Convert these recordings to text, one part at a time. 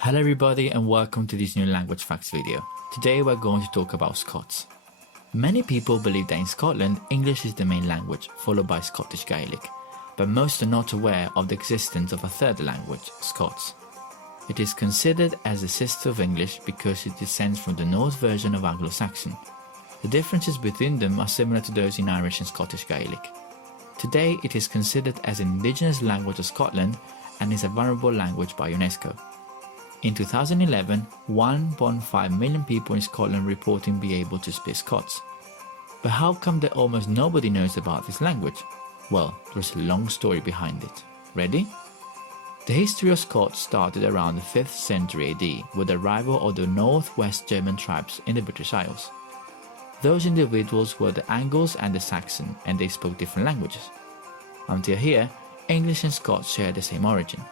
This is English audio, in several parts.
Hello everybody and welcome to this new language facts video. Today we're going to talk about Scots. Many people believe that in Scotland, English is the main language, followed by Scottish Gaelic, but most are not aware of the existence of a third language, Scots. It is considered as a sister of English because it descends from the Norse version of Anglo-Saxon. The differences between them are similar to those in Irish and Scottish Gaelic. Today it is considered as an indigenous language of Scotland and is a vulnerable language by UNESCO. In 2011, 1.5 million people in Scotland reporting be able to speak Scots. But how come that almost nobody knows about this language? Well, there's a long story behind it. Ready? The history of Scots started around the 5th century AD with the arrival of the northwest German tribes in the British Isles. Those individuals were the Angles and the Saxon, and they spoke different languages. Until here, English and Scots share the same origin.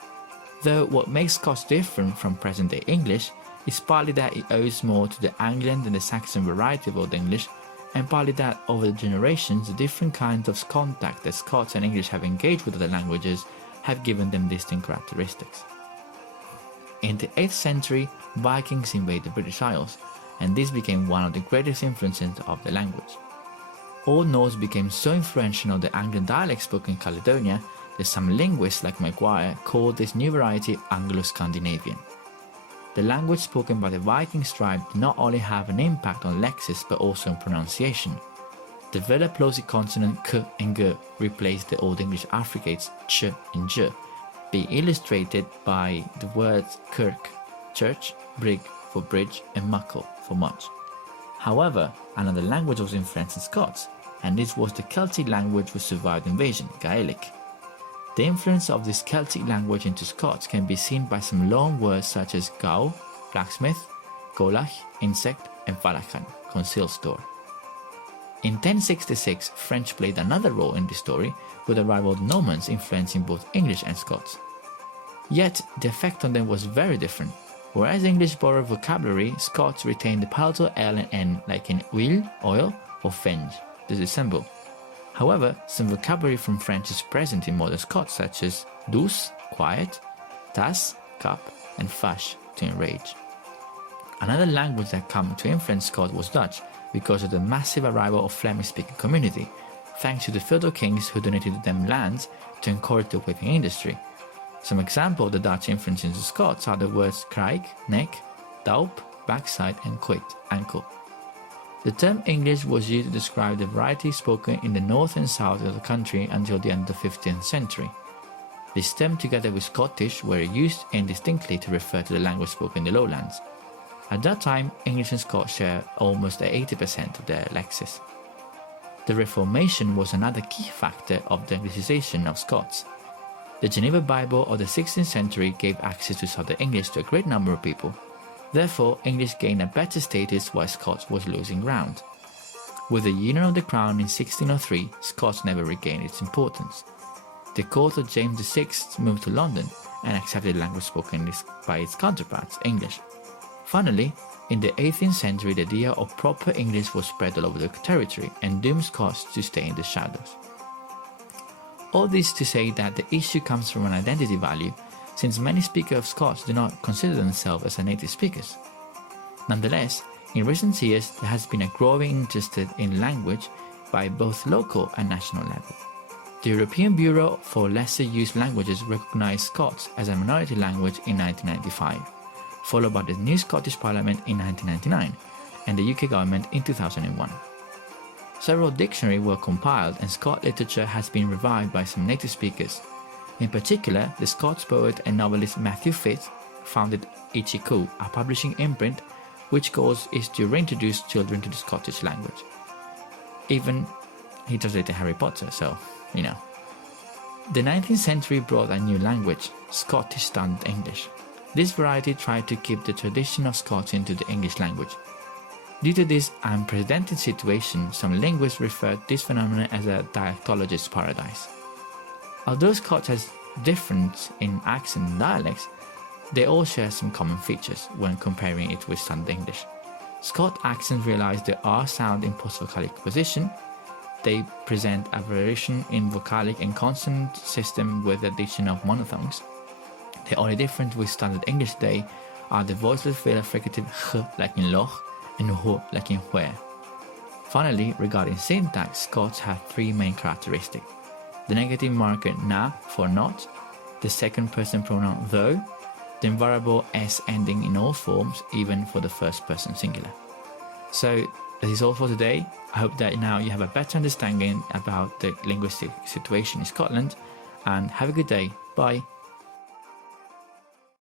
Though what makes Scots different from present-day English is partly that it owes more to the Anglian than the Saxon variety of Old English, and partly that over the generations the different kinds of contact that Scots and English have engaged with other languages have given them distinct characteristics. In the 8th century, Vikings invaded the British Isles, and this became one of the greatest influences of the language. Old Norse became so influential on the Anglian dialect spoken in Caledonia that some linguists like Maguire called this new variety Anglo-Scandinavian. The language spoken by the Vikings tribe did not only have an impact on lexis but also on pronunciation. The very plosive consonant k and g replaced the Old English affricates ch and j, being illustrated by the words kirk, church, brig for bridge, and muckle for much. However, another language was influenced in Scots, and this was the Celtic language which survived invasion, Gaelic. The influence of this Celtic language into Scots can be seen by some loan words such as gau, blacksmith, golach, insect, and falachan, concealed store. In 1066, French played another role in this story, with the arrival of Normans influencing both English and Scots. Yet, the effect on them was very different. Whereas English borrowed vocabulary, Scots retained the palatal L and N like in will, oil, or fenge, the dissemble. However, some vocabulary from French is present in modern Scots such as douce, quiet, tas, cup, and fash, to enrage. Another language that came to influence Scots was Dutch because of the massive arrival of Flemish-speaking community, thanks to the feudal kings who donated them lands to encourage the weaving industry. Some examples of the Dutch influence in the Scots are the words krijg, neck, daup, backside, and quit, ankle. The term English was used to describe the variety spoken in the north and south of the country until the end of the 15th century. This term together with Scottish were used indistinctly to refer to the language spoken in the lowlands. At that time, English and Scots share almost 80% of their lexis. The Reformation was another key factor of the Anglicization of Scots. The Geneva Bible of the 16th century gave access to Southern English to a great number of people. Therefore, English gained a better status while Scots was losing ground. With the Union of the Crown in 1603, Scots never regained its importance. The court of James VI moved to London and accepted the language spoken by its counterparts, English. Finally, in the 18th century, the idea of proper English was spread all over the territory and doomed Scots to stay in the shadows. All this to say that the issue comes from an identity value, since many speakers of Scots do not consider themselves as native speakers. Nonetheless, in recent years there has been a growing interest in language by both local and national level. The European Bureau for Lesser Used Languages recognized Scots as a minority language in 1995, followed by the new Scottish Parliament in 1999 and the UK government in 2001. Several dictionaries were compiled and Scots literature has been revived by some native speakers. In particular, the Scots poet and novelist Matthew Fitz founded Ichiku, a publishing imprint which goal is to reintroduce children to the Scottish language. Even he translated Harry Potter, so, you know. The 19th century brought a new language, Scottish Standard English. This variety tried to keep the tradition of Scots into the English language. Due to this unprecedented situation, some linguists refer to this phenomenon as a dialectologist's paradise. Although Scots has difference in accent and dialects, they all share some common features when comparing it with Standard English. Scots accents realize the R sound in post-vocalic position. They present a variation in vocalic and consonant system with the addition of monophthongs. The only difference with Standard English today are the voiceless velar fricative h like in loch and h like in where. Finally, regarding syntax, Scots have three main characteristics. The negative marker na for not, the second person pronoun though, the invariable s ending in all forms, even for the first person singular. So that is all for today. I hope that now you have a better understanding about the linguistic situation in Scotland, and have a good day. Bye.